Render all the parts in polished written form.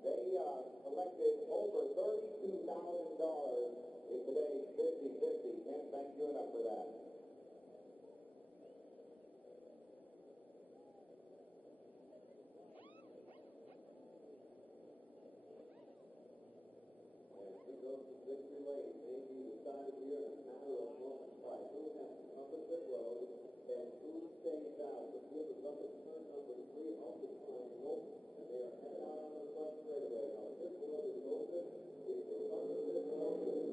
They collected over $32,000 in today's 50-50. Can't thank you enough for that. And he goes to victory lane. Maybe the side here is a matter of moments by who has to come to pit road and who stays out. The field is up at turn number 3 off the triangle, and they are headed out on the front straightaway. Now the pit road is open. If the front of the pit road is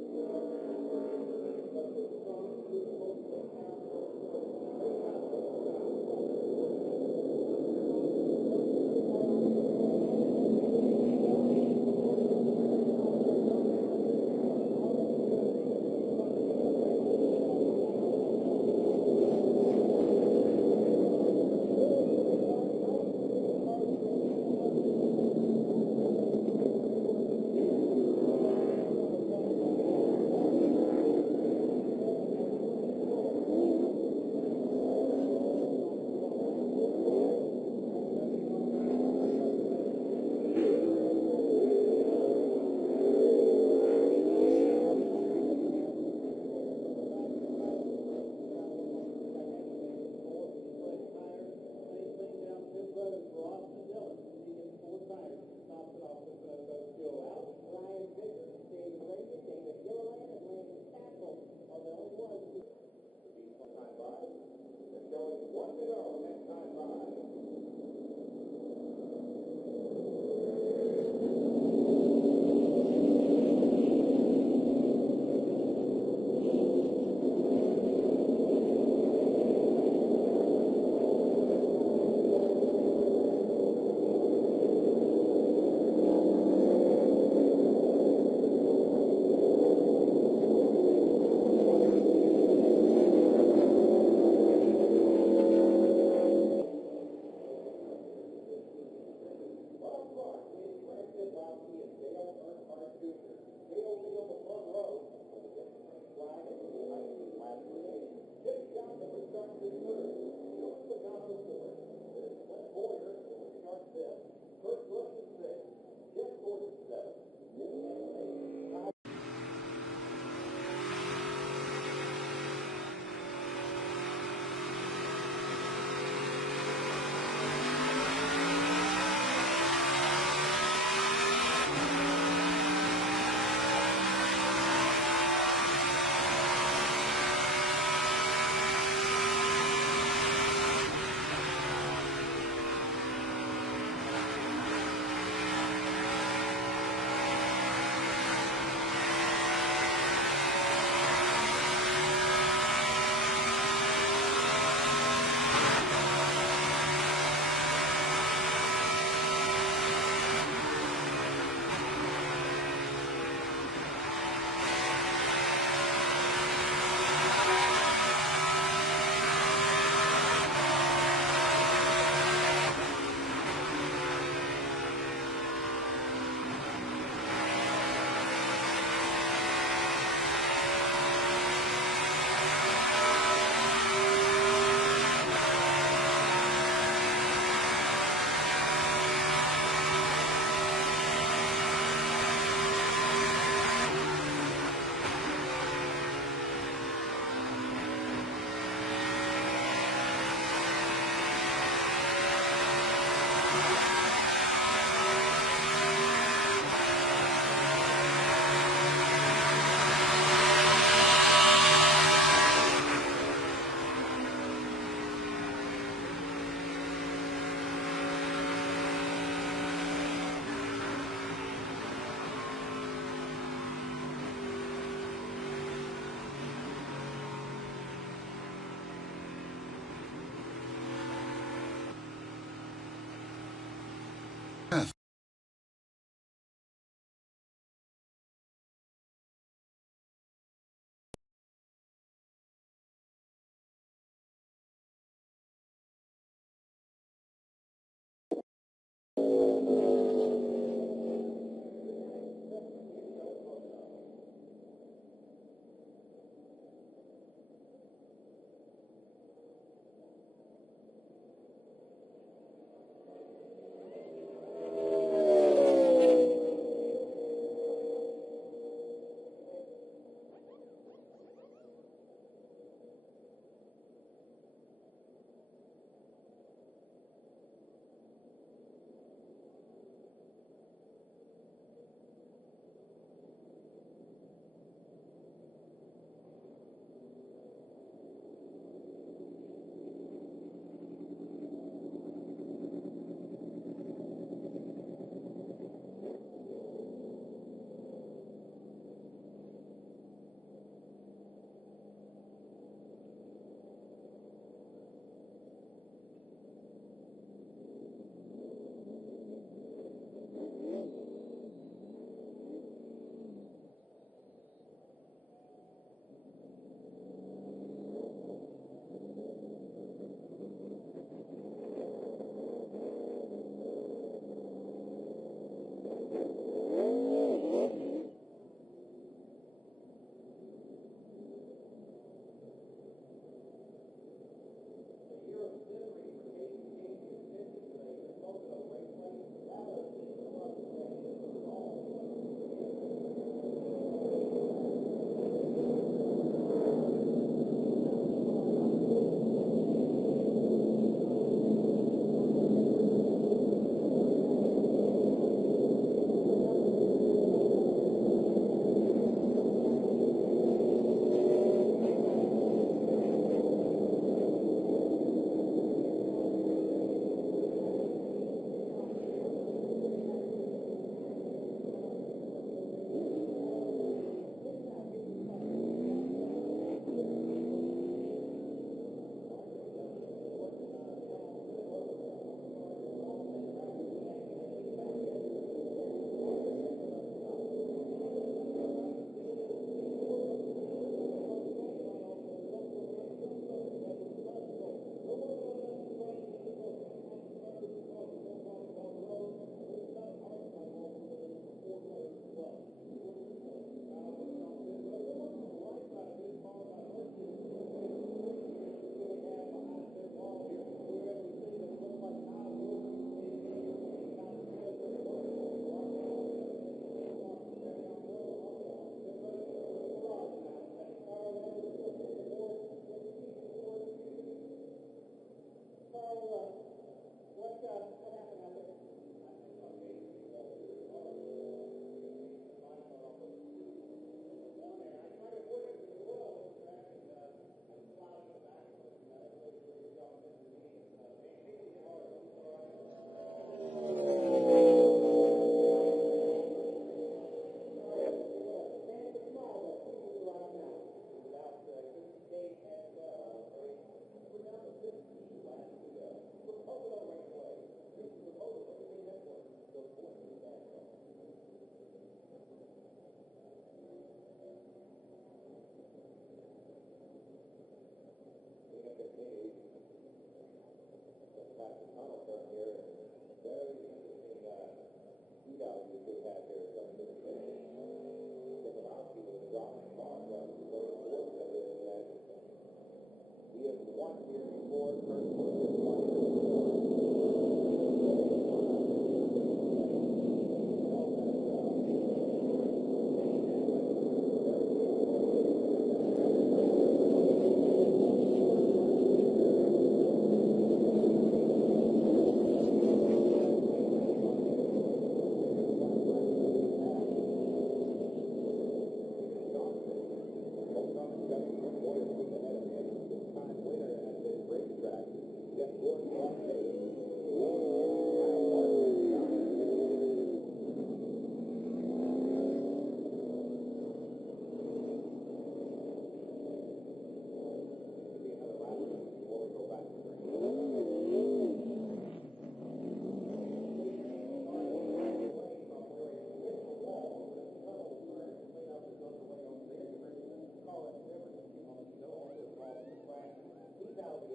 He has won here before, first one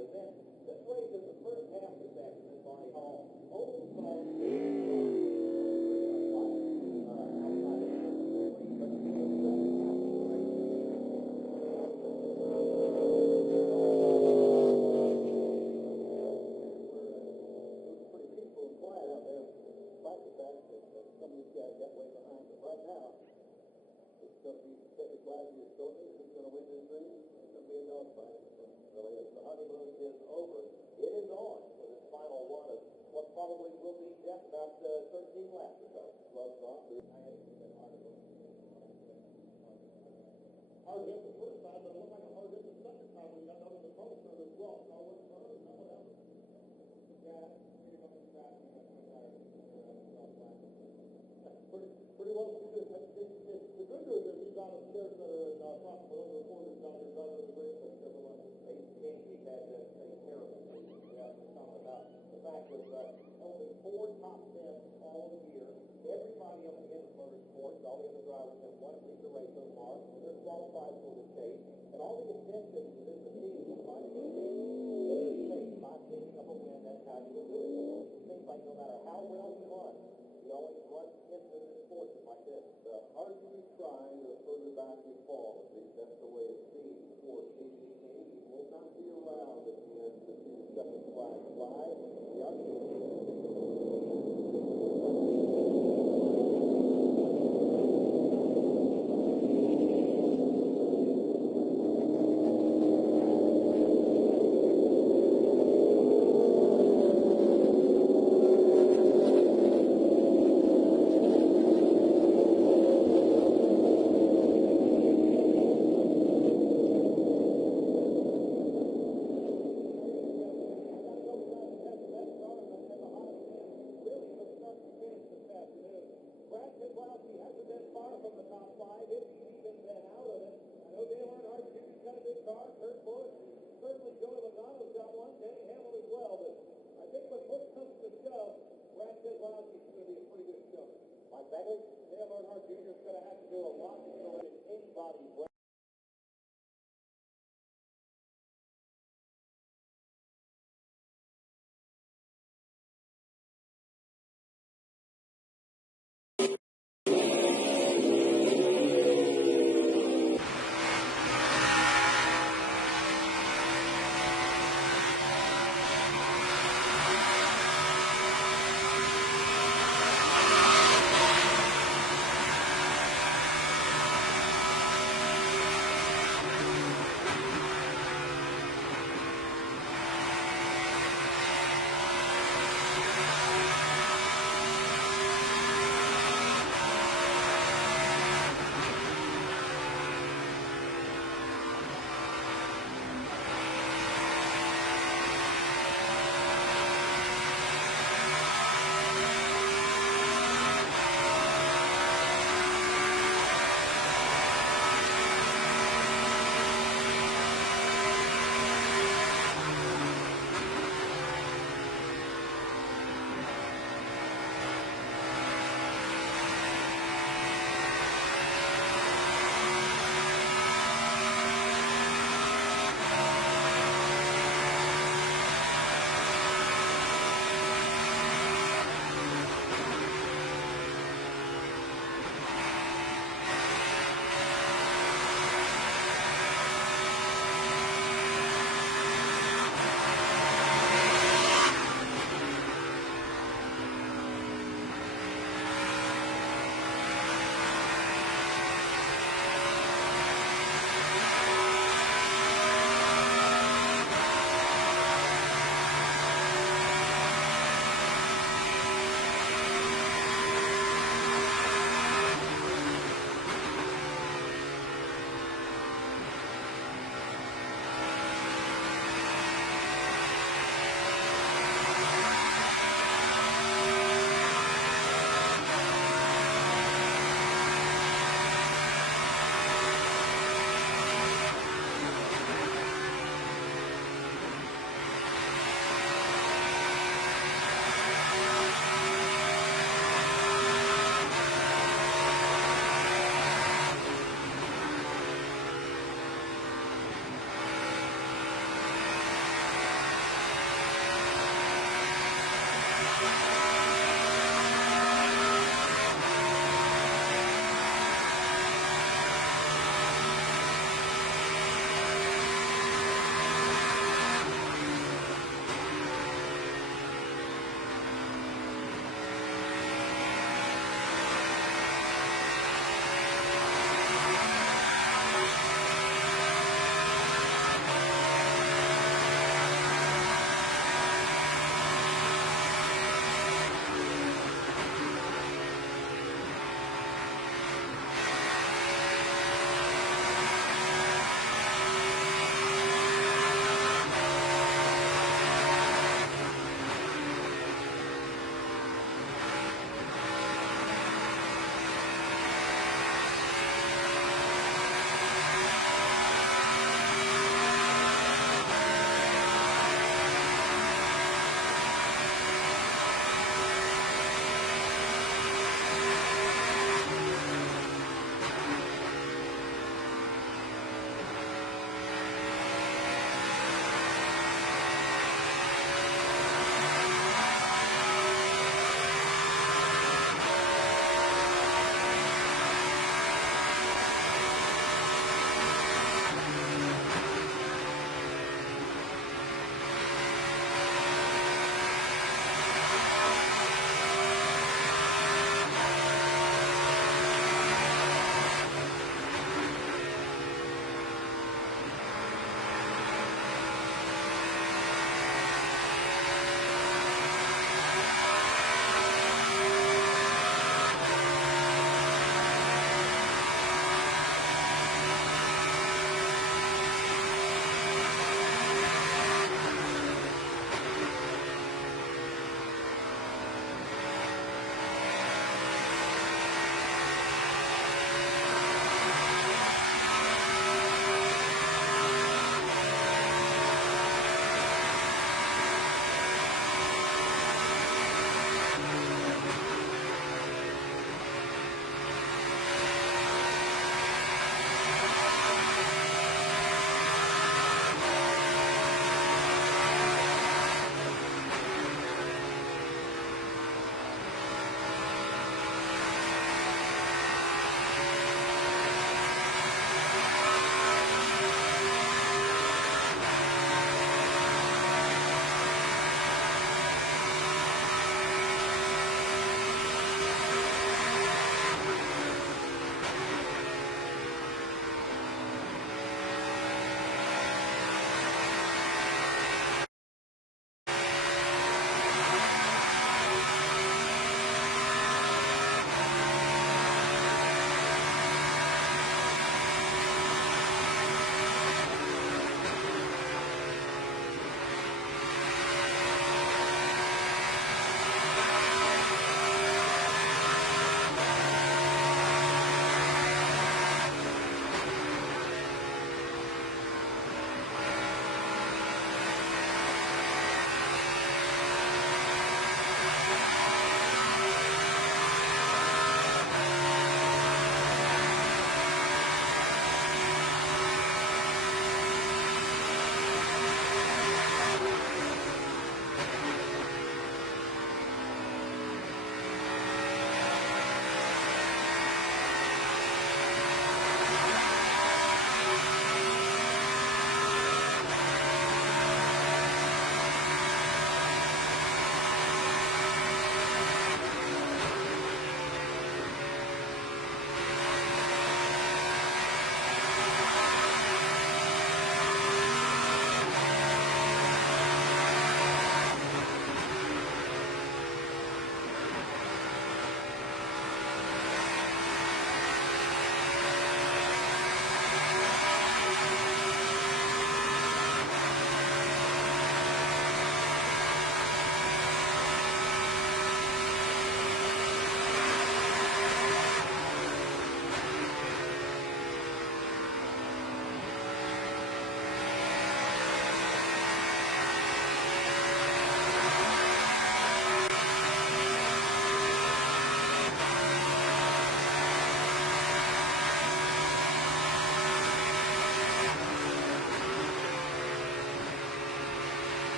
this one. This race is the first half this afternoon, Barney Hall. It is on for this final one of what probably will be just about 13 laps or so. Hard hit the first time, but it looked like a hard hit the second time when he got over the post as well. So I wasn't sure what else. Yeah, pretty much fast. Pretty well. The good news is he's on a chairs that are in front for over quarters down here, driving the race. He's had a terrible season. Talking about the fact that only 4 top 10 all year. Everybody on the end of motorsports, all the other drivers have won at least a race so far. They're qualified for the state. And all the attention within the team is trying to get the state by picking up a win. That's how you do it. It seems like no matter how well you run, you always run into the sports like this. The harder you try, the further back you fall. At least that's the way it seems for CCC. Will not be around at the end to see the second flag fly. Earnhardt Jr. is going to have to do a lot to get anybody well.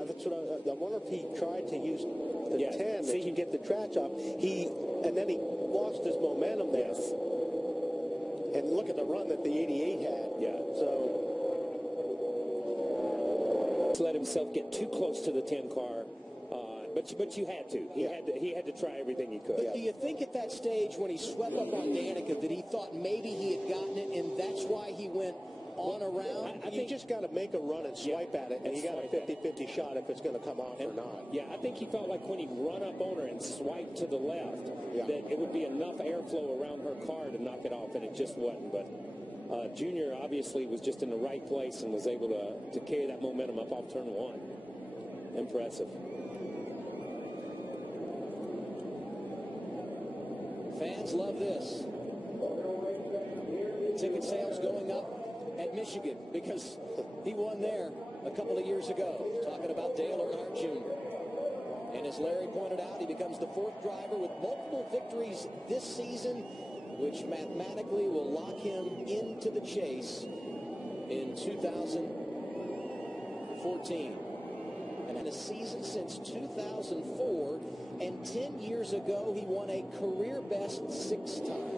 Yeah, that's what I wonder if he tried to use the 10 see, to get the track off. And then he lost his momentum there. Yes. And look at the run that the 88 had. Yeah. So let himself get too close to the 10 car, but you had to. He had to try everything he could. But do you think at that stage when he swept up on Danica that he thought maybe he had gotten it and that's why he went on around? I think you just got to make a run and swipe at it, and you got a 50-50 shot if it's going to come off or not. Yeah, I think he felt like when he run up on her and swiped to the left, that it would be enough airflow around her car to knock it off, and it just wasn't. But Junior obviously was just in the right place and was able to carry that momentum up off turn 1. Impressive. Fans love this. Ticket sales going up at Michigan because he won there a couple of years ago. Talking about Dale Earnhardt Jr. And as Larry pointed out, he becomes the 4th driver with multiple victories this season, which mathematically will lock him into the chase in 2014. And in a season since 2004, and 10 years ago, he won a career best 6 times.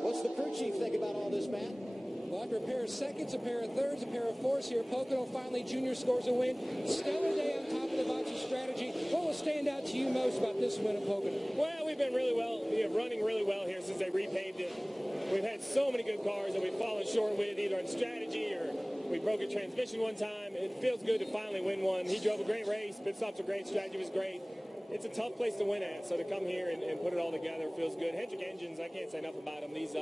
What's the crew chief think about all this, Matt? Well, after a pair of seconds, a pair of thirds, a pair of fourths here, Pocono finally Junior scores a win. Stellar day on top of the Vachi strategy. What will stand out to you most about this win at Pocono? Well, we've been really well, running really well here since they repaved it. We've had so many good cars that we've fallen short with, either in strategy or we broke a transmission one time. It feels good to finally win one. He drove a great race. Pit stops were great. Strategy was great. It's a tough place to win at, so to come here and put it all together feels good. Hendrick engines, I can't say enough about them. These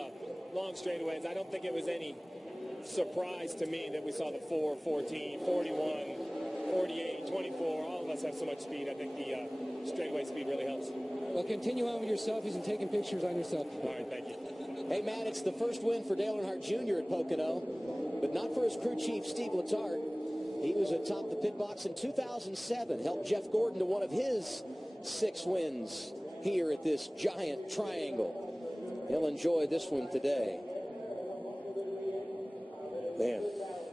long straightaways, I don't think it was any surprise to me that we saw the 4, 14, 41, 48, 24. All of us have so much speed. I think the straightaway speed really helps. Well, continue on with your selfies and taking pictures on yourself. All right, thank you. Hey, Matt, it's the first win for Dale Earnhardt Jr. at Pocono, but not for his crew chief, Steve Letarte. He was atop the pit box in 2007, helped Jeff Gordon to one of his 6 wins here at this giant triangle. He'll enjoy this one today. Man,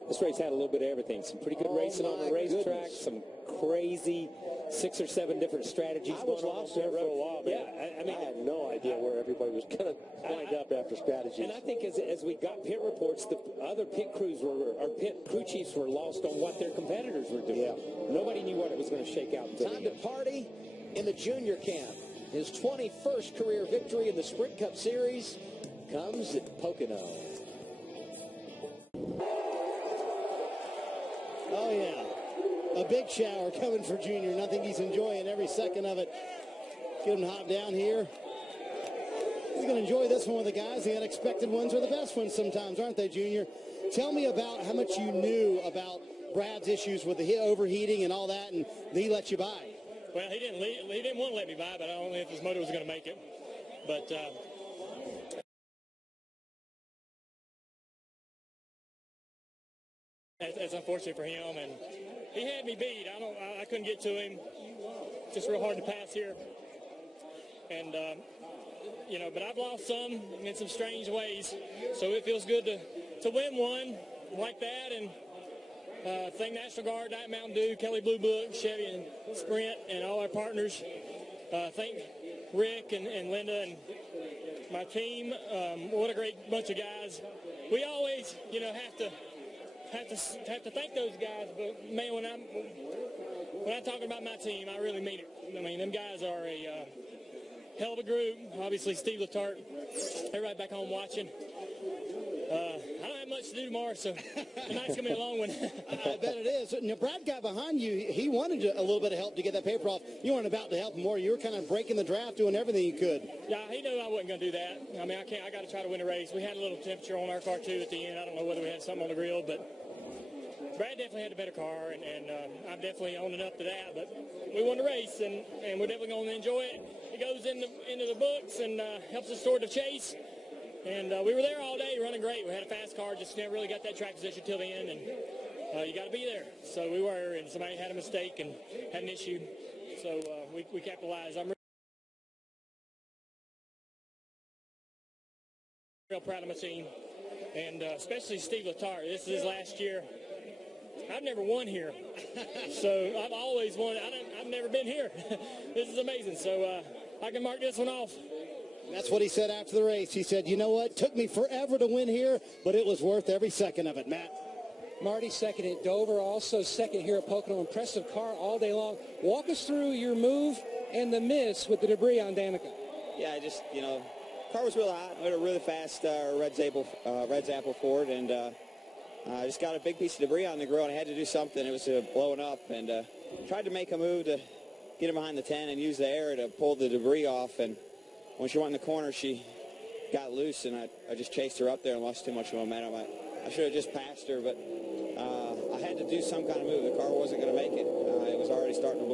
this race had a little bit of everything. Some pretty good racing on the racetrack, some crazy 6 or 7 different strategies. I was lost there for a while, man. Yeah, I mean, I had no idea where everybody was going to wind up after strategies. And I think as we got pit reports, the other pit crews our pit crew chiefs were lost on what their competitors were doing. Yeah. Nobody knew what it was going to shake out. Time to party in the junior camp. His 21st career victory in the Sprint Cup Series comes at Pocono. Oh, yeah. A big shower coming for Junior, and I think he's enjoying every second of it. Get him to hop down here. He's going to enjoy this one with the guys. The unexpected ones are the best ones sometimes, aren't they, Junior? Tell me about how much you knew about Brad's issues with the overheating and all that, and he let you by. Well, he didn't want to let me by, but I don't know if his motor was going to make it. But it's unfortunate for him, and he had me beat. I couldn't get to him. Just real hard to pass here. And but I've lost some in some strange ways. So it feels good to win one like that. And thank National Guard, Diet Mountain Dew, Kelly Blue Book, Chevy and Sprint, and all our partners. Thank Rick and Linda and my team. What a great bunch of guys. We always, have to thank those guys. But man, when I'm talking about my team, I really mean it. I mean, them guys are a hell of a group. Obviously, Steve Letarte, everybody back home watching. I don't have much to do tomorrow, so tonight's going to be a long one. I bet it is. Now, Brad got behind you. He wanted a little bit of help to get that paper off. You weren't about to help him more. You were kind of breaking the draft, doing everything you could. Yeah, he knew I wasn't going to do that. I mean, I got to try to win a race. We had a little temperature on our car, too, at the end. I don't know whether we had something on the grill, but Brad definitely had a better car, and I'm definitely owning up to that. But we won the race, and we're definitely going to enjoy it. It goes into the books and helps us toward the chase. And we were there all day running great. We had a fast car, just never really got that track position till the end. And you got to be there. So we were, and somebody had a mistake and had an issue. So we capitalized. I'm real proud of my team, and especially Steve Letarte. This is his last year. I've never won here, so I've always won. I've never been here. This is amazing. So I can mark this one off. That's what he said after the race. He said, you know what, took me forever to win here, but it was worth every second of it, Matt. Marty second at Dover, also second here at Pocono. Impressive car all day long. Walk us through your move and the miss with the debris on Danica. Yeah, just, car was really hot. We had a really fast Red's Apple Ford, and I just got a big piece of debris on the grill, and I had to do something. It was blowing up, and tried to make a move to get him behind the 10 and use the air to pull the debris off. And when she went in the corner, she got loose, and I just chased her up there and lost too much momentum. I should have just passed her, but I had to do some kind of move. The car wasn't going to make it. It was already starting to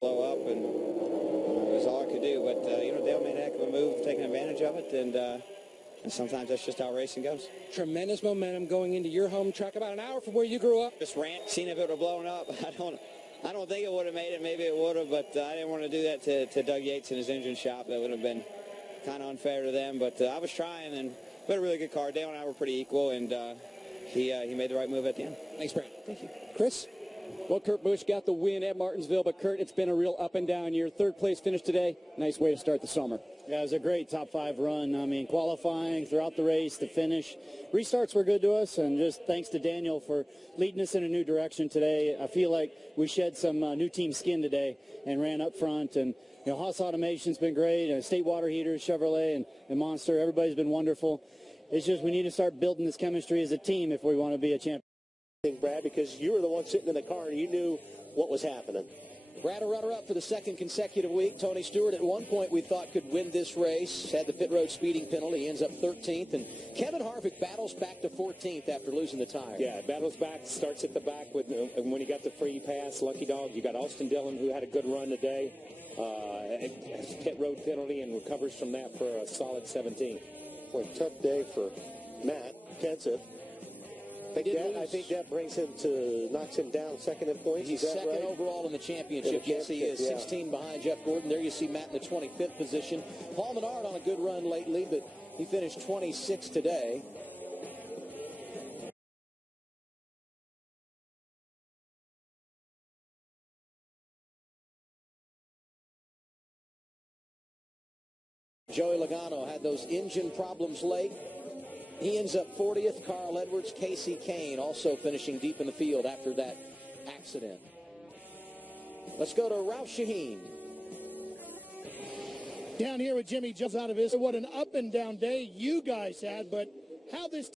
blow up, and it was all I could do. But, Dale made a heck of a move, taking advantage of it, and sometimes that's just how racing goes. Tremendous momentum going into your home track, about an hour from where you grew up. Just ran, seen if it would have blown up. I don't think it would have made it. Maybe it would have, but I didn't want to do that to Doug Yates in his engine shop. That would have been kind of unfair to them. But I was trying, and we had a really good car. Dale and I were pretty equal, and he made the right move at the end. Thanks, Brad. Thank you. Chris? Well, Kurt Busch got the win at Martinsville, but Kurt, it's been a real up and down year. Third place finish today. Nice way to start the summer. Yeah, it was a great top 5 run. I mean, qualifying throughout the race, the finish. Restarts were good to us, and just thanks to Daniel for leading us in a new direction today. I feel like we shed some new team skin today and ran up front. And, Haas Automation's been great. State Water Heaters, Chevrolet, and Monster, everybody's been wonderful. It's just we need to start building this chemistry as a team if we want to be a champion. Brad, because you were the one sitting in the car and you knew what was happening. Brad, a runner-up for the second consecutive week. Tony Stewart, at one point we thought could win this race, had the pit road speeding penalty. He ends up 13th, and Kevin Harvick battles back to 14th after losing the tire. Yeah, battles back, starts at the back with when he got the free pass. Lucky dog. You got Austin Dillon, who had a good run today. Pit road penalty and recovers from that for a solid 17th. Boy, tough day for Matt Kenseth. I think that knocks him down second in points. He's second right? Overall in the championship. Yes, he is. 16 behind Jeff Gordon. There you see Matt in the 25th position. Paul Menard on a good run lately, but he finished 26th today. Joey Logano had those engine problems late. He ends up 40th. Carl Edwards, Casey Kane also finishing deep in the field after that accident. Let's go to Ralph Shaheen. Down here with Jimmie jumps out of his. What an up and down day you guys had, but how this